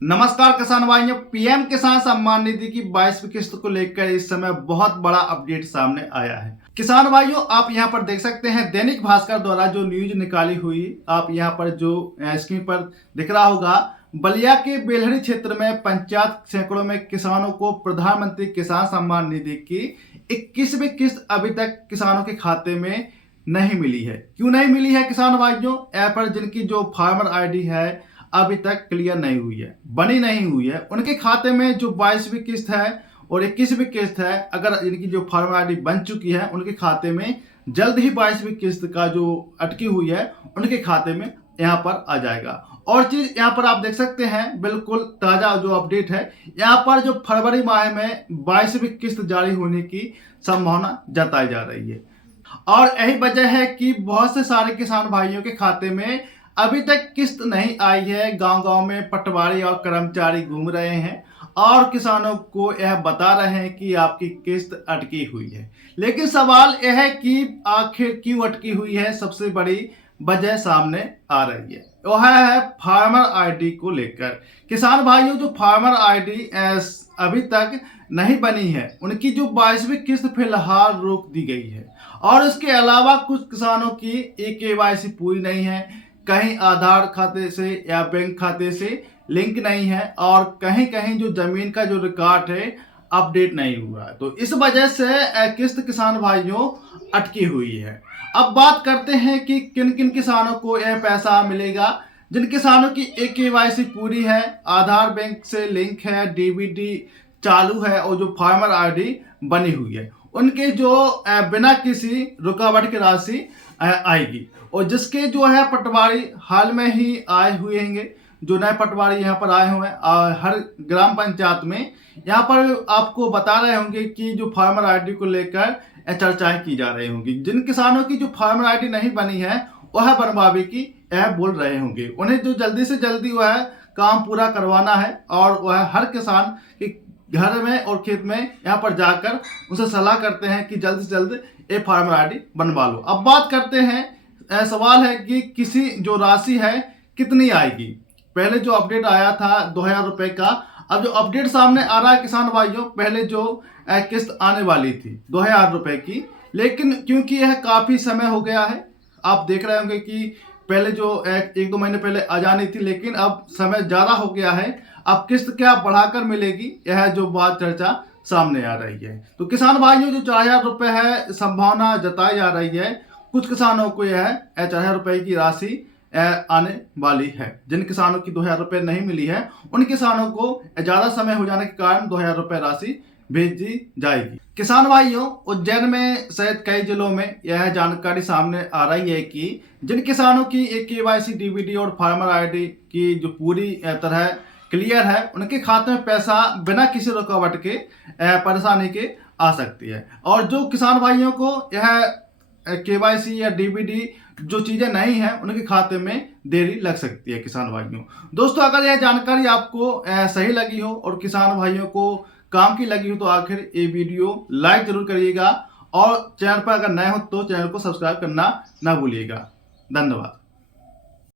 नमस्कार किसान भाइयों, पीएम किसान सम्मान निधि की 22वीं किस्त को लेकर इस समय बहुत बड़ा अपडेट सामने आया है। किसान भाइयों, आप यहां पर देख सकते हैं दैनिक भास्कर द्वारा जो न्यूज निकाली हुई, आप यहां पर जो स्क्रीन पर दिख रहा होगा, बलिया के बेलहरी क्षेत्र में पंचायत सैकड़ों में किसानों को प्रधानमंत्री किसान सम्मान निधि की 21वीं किस्त अभी तक किसानों के खाते में नहीं मिली है। क्यों नहीं मिली है किसान भाइयों? ऐप पर जिनकी जो फार्मर आईडी है अभी तक क्लियर नहीं हुई है, बनी नहीं हुई है, उनके खाते में जो 22वीं किस्त है और 21वीं किस्त है, अगर इनकी जो फार्मर आईडी बन चुकी है उनके खाते में जल्द ही 22वीं किस्त का जो अटकी हुई है उनके खाते में यहाँ पर आ जाएगा। और चीज यहाँ पर आप देख सकते हैं, बिल्कुल ताजा जो अपडेट है, यहाँ पर जो फरवरी माह में 22वीं किस्त जारी होने की संभावना जताई जा रही है। और यही वजह है कि बहुत से सारे किसान भाइयों के खाते में अभी तक किस्त नहीं आई है। गांव-गांव में पटवारी और कर्मचारी घूम रहे हैं और किसानों को यह बता रहे हैं कि आपकी किस्त अटकी हुई है। लेकिन सवाल यह है कि आखिर क्यों अटकी हुई है? सबसे बड़ी वजह सामने आ रही है, वह है फार्मर आईडी को लेकर। किसान भाइयों, जो फार्मर आईडी अभी तक नहीं बनी है, उनकी जो 22वीं किस्त फिलहाल रोक दी गई है। और इसके अलावा कुछ किसानों की केवाईसी पूरी नहीं है, कहीं आधार खाते से या बैंक खाते से लिंक नहीं है, और कहीं कहीं जो जमीन का जो रिकॉर्ड है अपडेट नहीं हुआ है। तो इस वजह से किस्त किसान भाइयों अटकी हुई है। अब बात करते हैं कि किन किन किसानों को यह पैसा मिलेगा। जिन किसानों की केवाईसी पूरी है, आधार बैंक से लिंक है, डीबीटी चालू है और जो फार्मर आईडी बनी हुई है, उनके जो बिना किसी रुकावट की राशि आएगी। और जिसके जो है पटवारी हाल में ही आए हुए होंगे, जो नए पटवारी यहाँ पर आए हुए हैं हर ग्राम पंचायत में, यहाँ पर आपको बता रहे होंगे कि जो फार्मर आईडी को लेकर चर्चाएं की जा रही होंगी। जिन किसानों की जो फार्मर आईडी नहीं बनी है वह बनवावे की यह बोल रहे होंगे। उन्हें जो जल्दी से जल्दी वह काम पूरा करवाना है और वह हर किसान के घर में और खेत में यहाँ पर जाकर उनसे सलाह करते हैं कि जल्द से जल्द ये फार्मर आईडी बनवा लो। अब बात करते हैं, सवाल है कि किसी जो राशि है कितनी आएगी। पहले जो अपडेट आया था 2000 रुपए का, अब जो अपडेट सामने आ रहा है किसान भाइयों, पहले जो किस्त आने वाली थी 2000 रुपए की, लेकिन क्योंकि यह काफी समय हो गया है, आप देख रहे होंगे कि पहले जो एक दो महीने पहले आ जानी थी, लेकिन अब समय ज्यादा हो गया है। अब किस्त क्या बढ़ाकर मिलेगी, यह जो बात चर्चा सामने आ रही है। तो किसान भाइयों, जो 4000 रुपए है संभावना जताई जा रही है, कुछ किसानों को यह 4000 रुपए की राशि आने वाली है। जिन किसानों की 2000 रुपए नहीं मिली है, उन किसानों को ज्यादा समय हो जाने के कारण 2000 रुपए राशि भेजी जाएगी। किसान भाइयों, उज्जैन में सहित कई जिलों में यह जानकारी सामने आ रही है कि जिन किसानों की केवाईसी, डीबीटी और फार्मर आईडी की जो पूरी तरह क्लियर है, उनके खाते में पैसा बिना किसी रुकावट के परेशानी के आ सकती है। और जो किसान भाइयों को यह केवाईसी या डीबीटी जो चीजें नहीं है, उनके खाते में देरी लग सकती है। किसान भाइयों, दोस्तों, अगर यह जानकारी आपको सही लगी हो और किसान भाइयों को काम की लगी हो तो आखिर ये वीडियो लाइक जरूर करिएगा और चैनल पर अगर नए हो तो चैनल को सब्सक्राइब करना ना भूलिएगा। धन्यवाद।